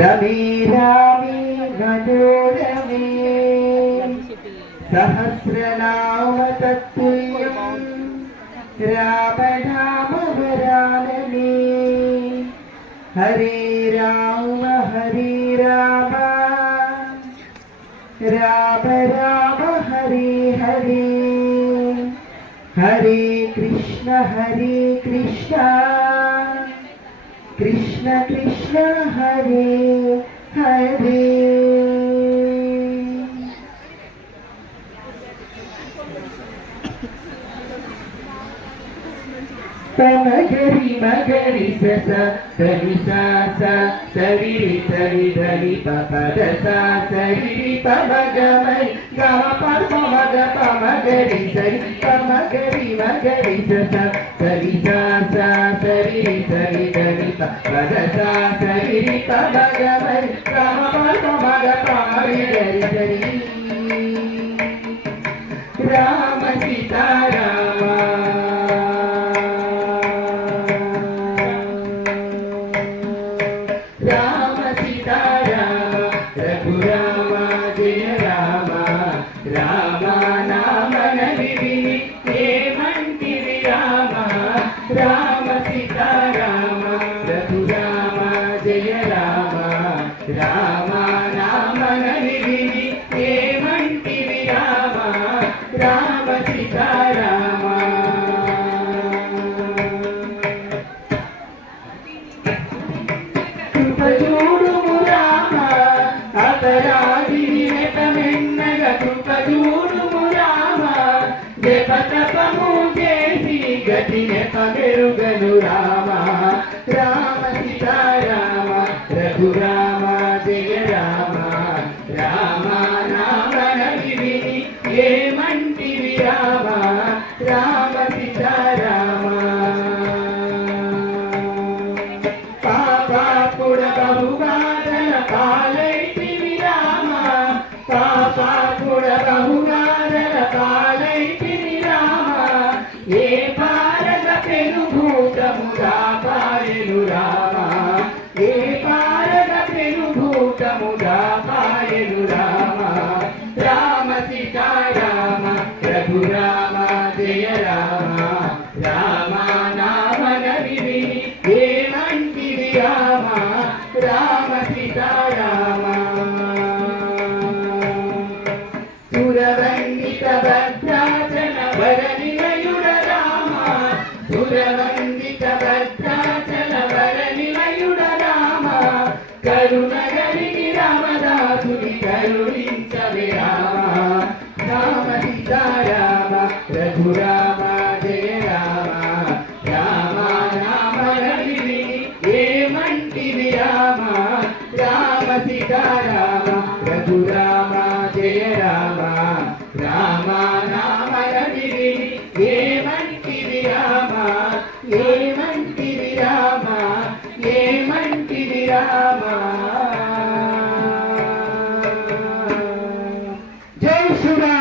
రమే రామే మనోరమే సహస్రనామ తత్తుల్యం రామ నామ వరాననే హరే రామ హరే రామ రామ రామ హరే హరే హరే కృష్ణ హరే కృష్ణ కృష్ణ కృష్ణ హరే హరే. పమగరి మగరి సస సరి సాస సరి సరి ధరి పద సా సరి పమగమై గమ పమగ పమగరి సరి పమగరి మగరి సస సరి సా ధరి పద సా సరి జయ రామ రామ నామ నవిని ఏమంటివి రామ రామ సీతారామ కృపజూడుము రామ అపరాధి కృపజూడుము రామ జపతపము చేసి పెనుభూతముగా రామ రామ సీతారామ రఘురామ జయ రామ రామ నామన నవిని ఏమంటివి రామ రామ సీతారామ. సురవందిత భద్రాచన వరణ కరుణించవే రామ రామ సీతారామ రఘురామ జయ రామ. రామ నామ రవిని ఏమంటివి రామ? రామ సీతారామ రఘురామ జయ రామ. రామ నామ రవిని ఏమంటివి రామ? ఏమంటివి రామ? ఏమంటివి రామ? Basura!